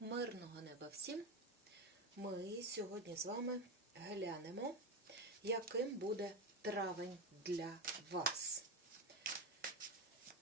Мирного неба всім! Ми сьогодні з вами глянемо, яким буде травень для вас.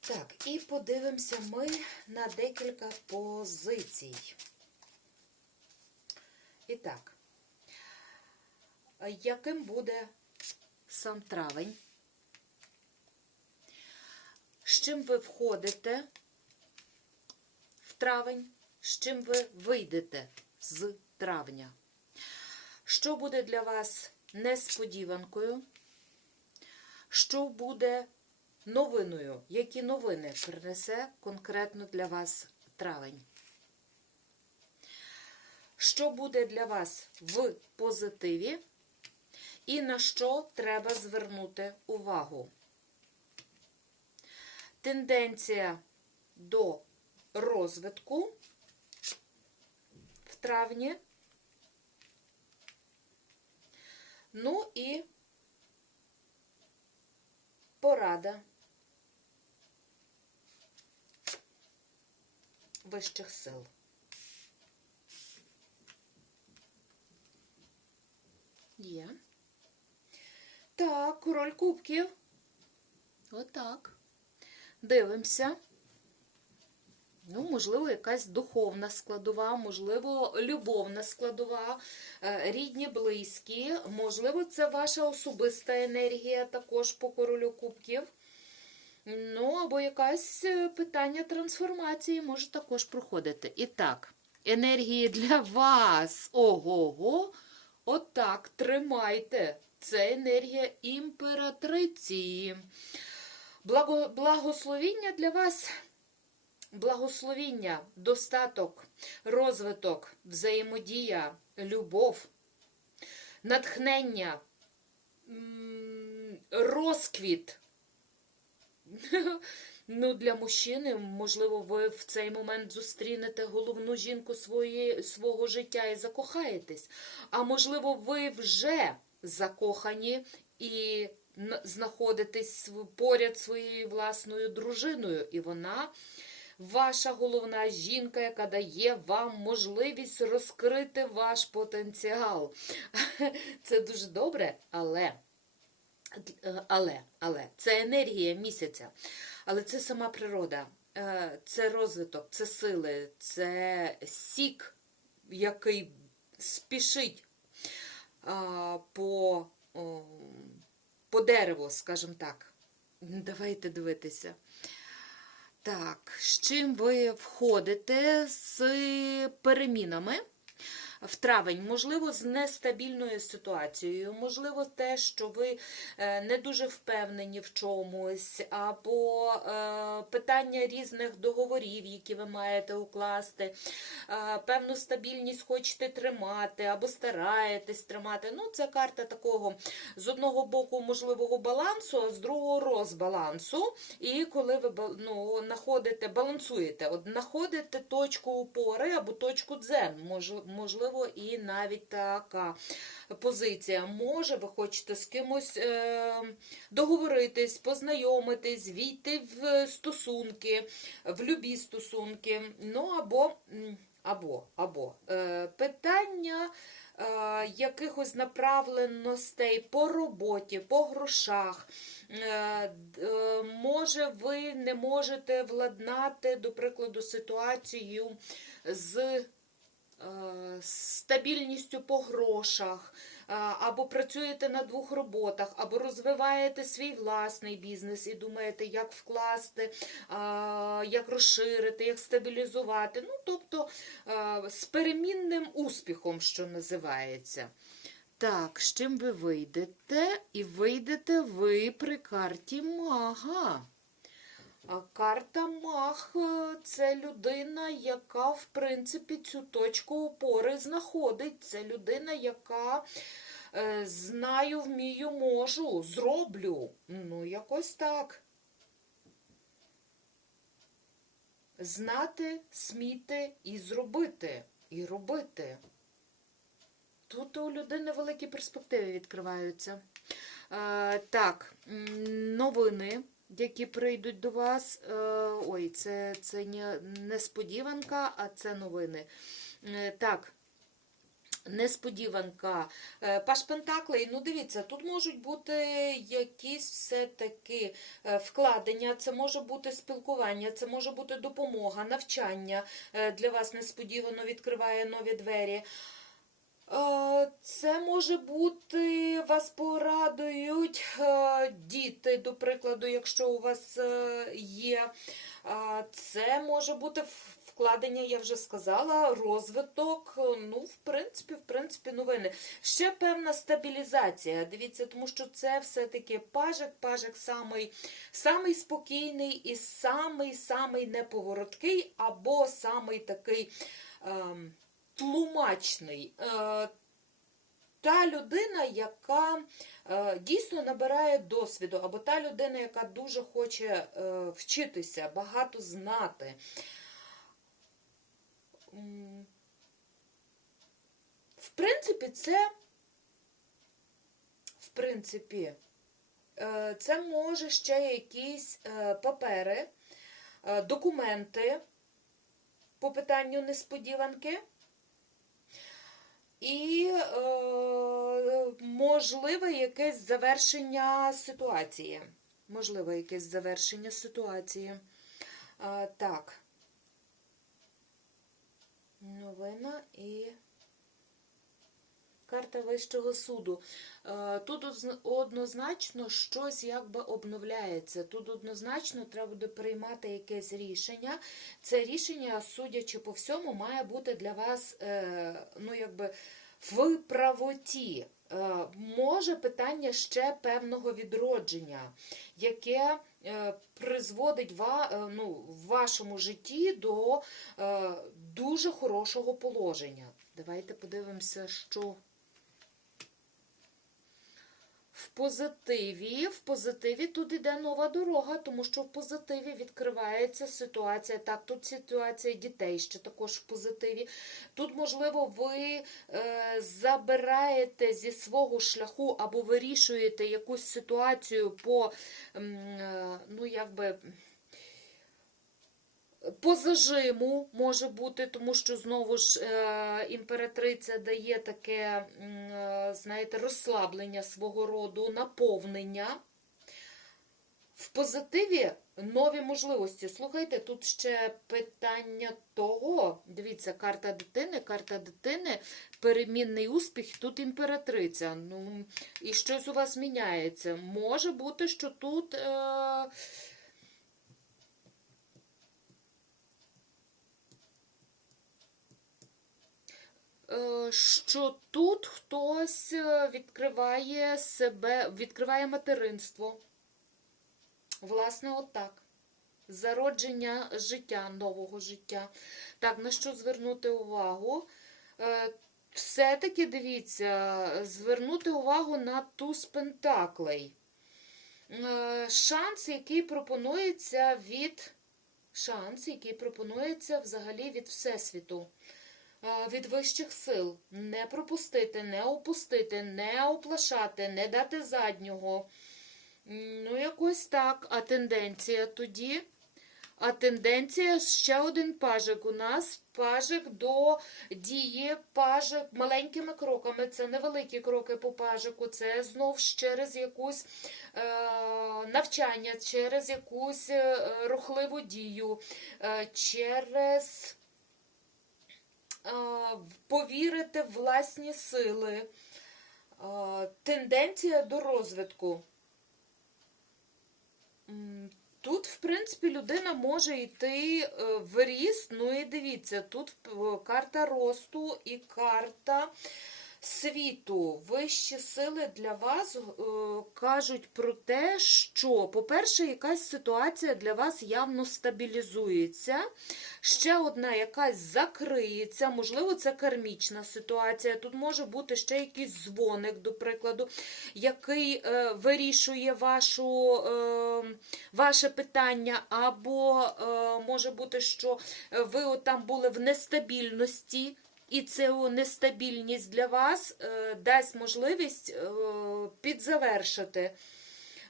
Так, і подивимося ми на декілька позицій. І так, яким буде сам травень? З чим ви входите в травень? З чим ви вийдете з травня. Що буде для вас несподіванкою? Що буде новиною? Які новини принесе конкретно для вас травень? Що буде для вас в позитиві? І на що треба звернути увагу? Тенденція до розвитку травні. Ну і порада вищих сил. Є. Так, король кубків. Отак. Дивимося. Ну, можливо, якась духовна складова, можливо, любовна складова, е, рідні, близькі, можливо, це ваша особиста енергія також по королю кубків. Ну, або якесь е, питання трансформації може також проходити. І так, енергії для вас. Ого-го, отак, тримайте. Це енергія імператриці. Благо, благословіння для вас благословіння, достаток, розвиток, взаємодія, любов, натхнення, розквіт. Ну, Для мужчини, можливо, ви в цей момент зустрінете головну жінку своє, свого життя і закохаєтесь. А можливо, ви вже закохані і знаходитесь поряд своєю власною дружиною, і вона ваша головна жінка, яка дає вам можливість розкрити ваш потенціал. Це дуже добре, але. Але, але це енергія місяця, але це сама природа, е, це розвиток, це сили, це сік, який спішить по, по дереву, скажімо так. Давайте дивитися. Так, з чим ви входите з перемінами в травень? Можливо, з нестабільною ситуацією, можливо, те, що ви е, не дуже впевнені в чомусь, або е, питання різних договорів, які ви маєте укласти, е, певну стабільність хочете тримати, або стараєтесь тримати. Ну, це карта такого з одного боку можливого балансу, а з другого розбалансу. І коли ви ну, знаходите, балансуєте, от знаходите точку опори або точку дзен, можливо можливо, і навіть така позиція. Може, ви хочете з кимось е, договоритись, познайомитись, війти в стосунки, в любі стосунки. Ну, або, або, або е, питання. Е, якихось направленостей по роботі, по грошах. Може, ви не можете владнати, до прикладу, ситуацію з стабільністю по грошах, е, або працюєте на двох роботах, або розвиваєте свій власний бізнес і думаєте, як вкласти, е, як розширити, як стабілізувати. Ну, тобто з перемінним успіхом, що називається. Так, з чим ви вийдете? І вийдете ви при карті мага. Карта Мах е, це людина, яка, в принципі, цю точку опори знаходить. Це людина, яка е, знаю, вмію, можу, зроблю. Ну, якось так. Знати, сміти і зробити. І робити. Тут у людини великі перспективи відкриваються. Е, так, новини які прийдуть до вас. Е, Ой, це, це не несподіванка, а це новини. Е, Так. Несподіванка. Е, Паш Пентаклей, ну дивіться, тут можуть бути якісь все-таки вкладення, це може бути спілкування, це може бути допомога, навчання для вас несподівано відкриває нові двері. Це може бути, вас порадують діти, до прикладу, якщо у вас е, є. Це може бути вкладення, я вже сказала, розвиток. Ну, в принципі, в принципі, новини. Ще певна стабілізація. Дивіться, тому що це все-таки пажик, пажик самий, самий спокійний і самий самий неповороткий, або самий такий. Ем, тлумачний. Е, Та людина, яка е, дійсно набирає досвіду, або та людина, яка дуже хоче е, вчитися, багато знати. В принципі, це в принципі, це може ще якісь папери, документи по питанню несподіванки. І е, можливе якесь завершення ситуації. Можливе якесь завершення ситуації. Е, так. Новина і карта Вищого суду. Е, Тут однозначно щось якби обновляється. Тут однозначно треба буде приймати якесь рішення. Це рішення, судячи по всьому, має бути для вас е, ну, якби в правоті. Е, Може питання ще певного відродження, яке призводить ва, ну, в вашому житті до дуже хорошого положення. Давайте подивимося, що в позитиві, в позитиві тут іде нова дорога, тому що в позитиві відкривається ситуація. Так, тут ситуація дітей ще також в позитиві. Тут, можливо, ви е, забираєте зі свого шляху або вирішуєте якусь ситуацію по, е, ну, якби. По зажиму може бути, тому що знову ж е, імператриця дає таке, е, знаєте, розслаблення свого роду, наповнення. В позитиві нові можливості. Слухайте, тут ще питання того. Дивіться, карта дитини, карта дитини, перемінний успіх, тут імператриця. Ну, і щось у вас міняється. Може бути, що тут. Е, е, що тут хтось е, відкриває себе, відкриває материнство. Власне, отак. Зародження життя, нового життя. Так, на що звернути увагу? Е, Все-таки дивіться, звернути увагу на туз пентаклей. Е, Шанс, який пропонується від шанс, який пропонується взагалі від Всесвіту, від вищих сил. Не пропустити, не опустити, не оплашати, не дати заднього. Ну, якось так. А тенденція тоді. А тенденція ще один пажик. У нас пажик до дії, пажик маленькими кроками. Це невеликі кроки по пажику. Це знов через якусь е, навчання, через якусь е, рухливу дію, е, через е, повірити в власні сили. Е, тенденція до розвитку. Тут, в принципі, людина може йти е, в ріст. Ну і дивіться, тут е, карта росту і карта світу. Вищі сили для вас е, кажуть про те, що, по-перше, якась ситуація для вас явно стабілізується. Ще одна якась закриється, можливо, це кармічна ситуація. Тут може бути ще якийсь дзвоник, до прикладу, який е, вирішує вашу, е, ваше питання, або може бути, що ви от там були в нестабільності. І ця нестабільність для вас е, дасть можливість е, підзавершити.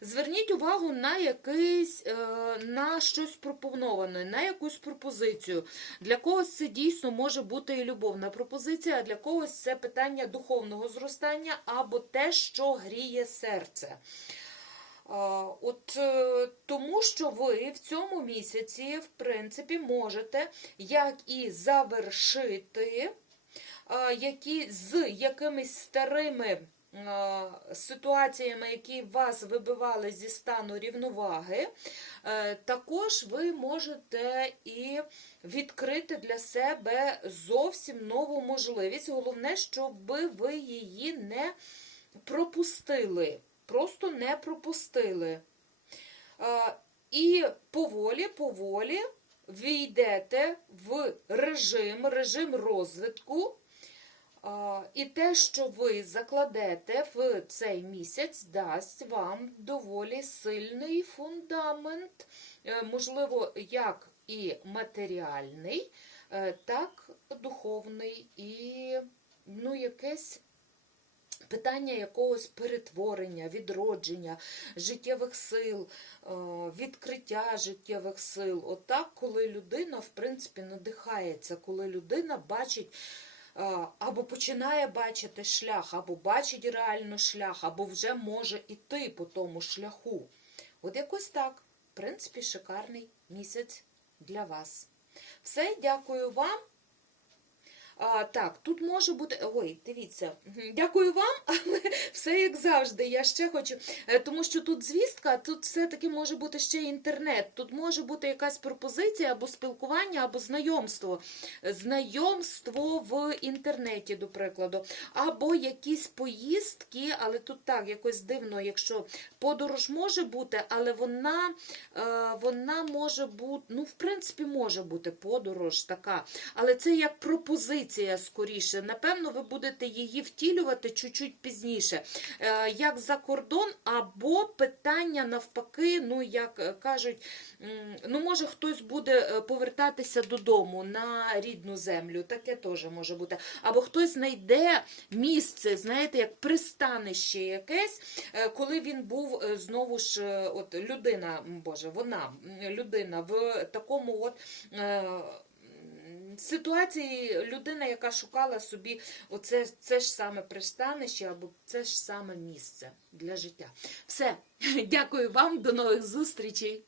Зверніть увагу на якийсь е, на щось пропоноване, на якусь пропозицію. Для когось це дійсно може бути і любовна пропозиція, а для когось це питання духовного зростання або те, що гріє серце. От тому, що ви в цьому місяці, в принципі, можете як і завершити, які з якимись старими ситуаціями, які вас вибивали зі стану рівноваги, е, також ви можете і відкрити для себе зовсім нову можливість. Головне, щоб ви її не пропустили. Просто не пропустили. І поволі, поволі війдете в режим, режим розвитку. І те, що ви закладете в цей місяць, дасть вам доволі сильний фундамент, е, можливо, як і матеріальний, е, так духовний і ну, якесь питання якогось перетворення, відродження життєвих сил, е, відкриття життєвих сил. Отак, коли людина, в принципі, надихається, коли людина бачить. Е, Або починає бачити шлях, або бачить реально шлях, або вже може іти по тому шляху. От якось так. В принципі, шикарний місяць для вас. Все, дякую вам. Так, тут може бути. Ой, дивіться, дякую вам, але все як завжди. Я ще хочу. е, Тому що тут звістка, тут все-таки може бути ще інтернет. Тут може бути якась пропозиція або спілкування, або знайомство. Знайомство в інтернеті, до прикладу, або якісь поїздки, але тут так, якось дивно, якщо подорож може бути, але вона, е, вона може бути, ну, в принципі, може бути подорож така, але це як пропозиція скоріше. Напевно, ви будете її втілювати чуть-чуть пізніше. Е, Як за кордон, або питання навпаки, ну, як е, кажуть, ну, може хтось буде е, повертатися додому на рідну землю, таке теж може бути. Або хтось знайде місце, знаєте, як пристанище якесь, коли він був знову ж от людина, Боже, вона людина в такому от. Ситуації людина, яка шукала собі оце це ж саме пристанище або це ж саме місце для життя. Все, дякую вам, до нових зустрічей.